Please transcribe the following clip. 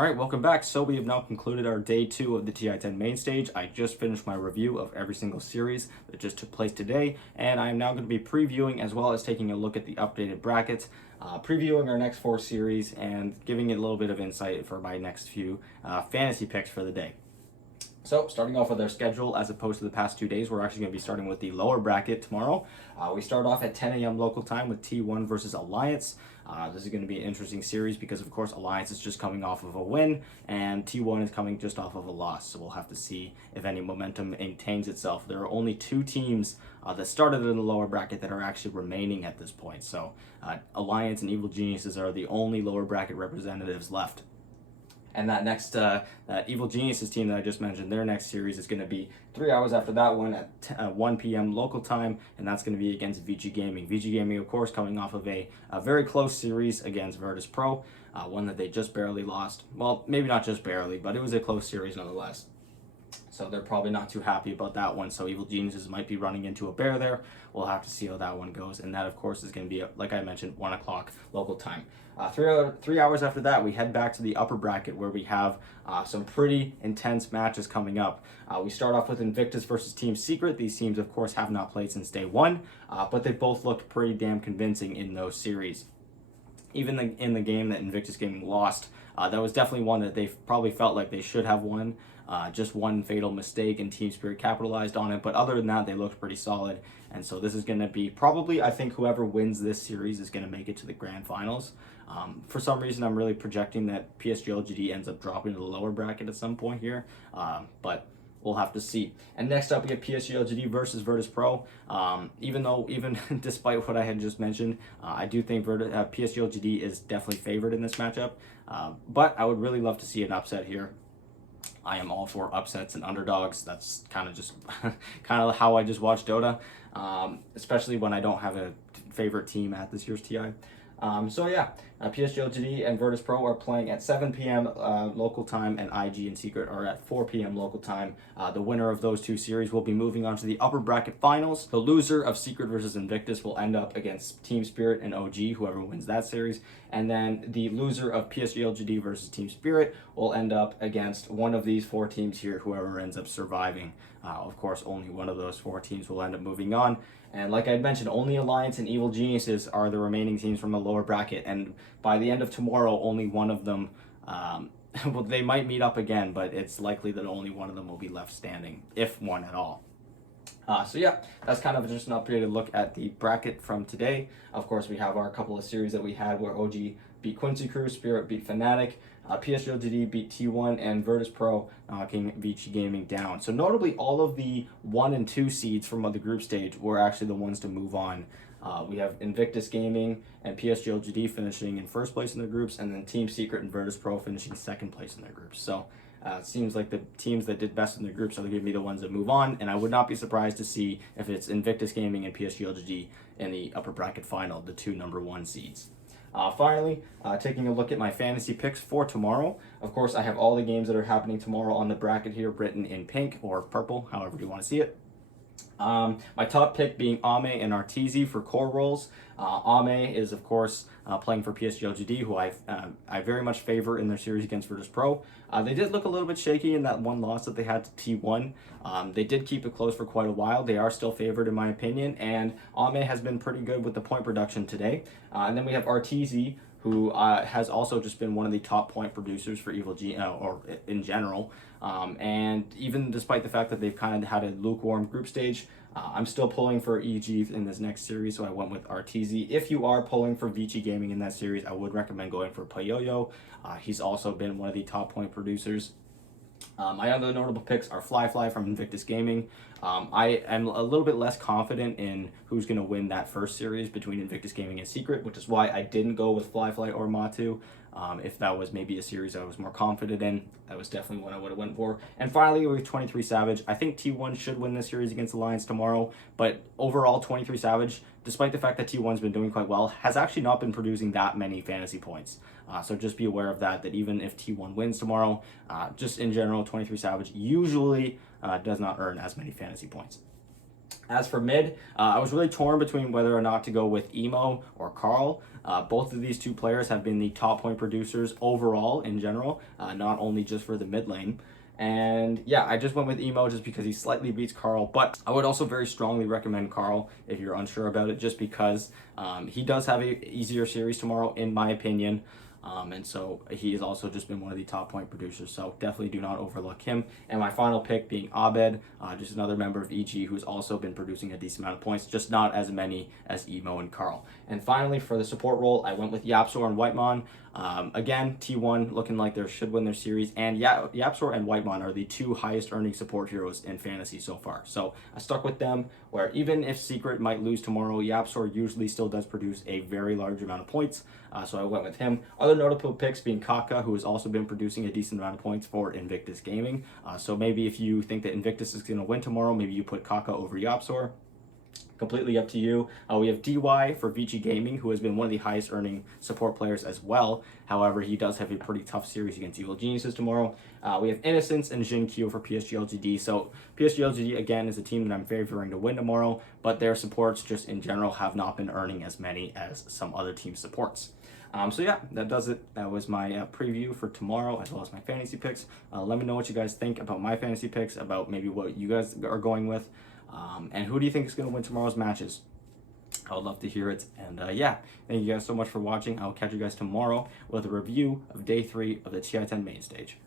All right, welcome back. So we have now concluded our day 2 of the TI10 main stage. I just finished my review of every single series that just took place today, and I am now going to be previewing as well as taking a look at the updated brackets, previewing our next 4 series, and giving it a little bit of insight for my next few fantasy picks for the day. So, starting off with our schedule, as opposed to the past 2 days, we're actually going to be starting with the lower bracket tomorrow. We start off at 10 a.m. local time with T1 versus Alliance. This is going to be an interesting series because, of course, Alliance is just coming off of a win, and T1 is coming just off of a loss. So we'll have to see if any momentum maintains itself. There are only 2 teams that started in the lower bracket that are actually remaining at this point. So Alliance and Evil Geniuses are the only lower bracket representatives left. And that next, that Evil Geniuses team that I just mentioned, their next series is going to be 3 hours after that one at 1 p.m. local time, and that's going to be against VG Gaming. VG Gaming, of course, coming off of a very close series against Virtus Pro, one that they just barely lost. Well, maybe not just barely, but it was a close series nonetheless. So they're probably not too happy about that one. So Evil Geniuses might be running into a bear there. We'll have to see how that one goes. And that, of course, is going to be, like I mentioned, 1 o'clock local time. 3 hours after that, we head back to the upper bracket where we have some pretty intense matches coming up. We start off with Invictus versus Team Secret. These teams, of course, have not played since day 1, but they both looked pretty damn convincing in those series. Even in the game that Invictus Gaming lost, that was definitely one that they probably felt like they should have won. Just one fatal mistake, and Team Spirit capitalized on it. But other than that, they looked pretty solid. And so this is going to be probably, I think, whoever wins this series is going to make it to the grand finals. For some reason, I'm really projecting that PSG ends up dropping to the lower bracket at some point here. But we'll have to see. And next up, we have PSG versus Virtus Pro. Even despite what I had just mentioned, I do think PSG is definitely favored in this matchup. But I would really love to see an upset here. I am all for upsets and underdogs. That's kind of just kind of how I just watch Dota, especially when I don't have a favorite team at this year's TI. So yeah, PSG and Virtus Pro are playing at 7 p.m. Local time, and IG and Secret are at 4 p.m. local time. The winner of those 2 series will be moving on to the upper bracket finals. The loser of Secret versus Invictus will end up against Team Spirit and OG, whoever wins that series. And then the loser of PSG versus Team Spirit will end up against one of these 4 teams here, whoever ends up surviving. Of course, only one of those 4 teams will end up moving on. And like I mentioned, only Alliance and Evil Geniuses are the remaining teams from the lower bracket. And by the end of tomorrow, only one of them, well, they might meet up again, but it's likely that only one of them will be left standing, if one at all. So yeah, that's kind of just an updated look at the bracket from today. Of course, we have our couple of series that we had where OG beat Quincy Crew, Spirit beat Fnatic, PSG beat T1, and Virtus Pro knocking VG Gaming down. So notably, all of the 1 and 2 seeds from the group stage were actually the ones to move on. We have Invictus Gaming and PSG finishing in first place in their groups, and then Team Secret and Virtus Pro finishing second place in their groups. So it seems like the teams that did best in their groups are going to be the ones that move on, and I would not be surprised to see if it's Invictus Gaming and PSG in the upper bracket final, the 2 number 1 seeds. Finally, taking a look at my fantasy picks for tomorrow. Of course, I have all the games that are happening tomorrow on the bracket here written in pink or purple, however you want to see it. My top pick being Ame and Artisi for core roles. Ame is, of course, playing for PSG, who I very much favor in their series against Virtus Pro. They did look a little bit shaky in that one loss that they had to T1. They did keep it close for quite a while. They are still favored in my opinion, and Ame has been pretty good with the point production today. And then we have Artesi, who has also just been one of the top point producers for Evil or in general. And even despite the fact that they've kind of had a lukewarm group stage, I'm still pulling for EG in this next series, so I went with Artesi. If you are pulling for VG Gaming in that series, I would recommend going for Payoyo. He's also been one of the top point producers. My other notable picks are Fly from Invictus Gaming. I am a little bit less confident in who's going to win that first series between Invictus Gaming and Secret, which is why I didn't go with Fly or Matu. If that was maybe a series I was more confident in, that was definitely one I would have went for. And finally, with 23 Savage, I think T1 should win this series against Alliance tomorrow, but overall, 23 Savage, despite the fact that T1's been doing quite well, has actually not been producing that many fantasy points. So just be aware of that even if T1 wins tomorrow, just in general, 23 Savage usually does not earn as many fantasy points. As for mid, I was really torn between whether or not to go with Emo or Carl. Both of these two players have been the top point producers overall in general, not only just for the mid lane. And yeah, I just went with Emo just because he slightly beats Carl, but I would also very strongly recommend Carl if you're unsure about it, just because he does have a easier series tomorrow, in my opinion. And so he has also just been one of the top point producers, so definitely do not overlook him. And my final pick being Abed, just another member of EG who's also been producing a decent amount of points, just not as many as Emo and Carl. And finally, for the support role, I went with Yapsor and Whitemon. Again, T1 looking like they should win their series, and Yapsor and Whitemon are the two highest earning support heroes in fantasy so far. So I stuck with them, where even if Secret might lose tomorrow, Yapsor usually still does produce a very large amount of points. So I went with him. Other notable picks being Kaka, who has also been producing a decent amount of points for Invictus Gaming. So maybe if you think that Invictus is going to win tomorrow, maybe you put Kaka over Yapsor. Completely up to you. We have DY for Vici Gaming, who has been one of the highest earning support players as well. However, he does have a pretty tough series against Evil Geniuses tomorrow. We have Innocence and Jin Q for PSG LGD. So PSG LGD, again, is a team that I'm favoring to win tomorrow, but their supports just in general have not been earning as many as some other team supports. So yeah, that does it. That was my preview for tomorrow, as well as my fantasy picks. Let me know what you guys think about my fantasy picks, about maybe what you guys are going with. And who do you think is going to win tomorrow's matches? I would love to hear it. And yeah, thank you guys so much for watching. I'll catch you guys tomorrow with a review of day 3 of the TI10 main stage.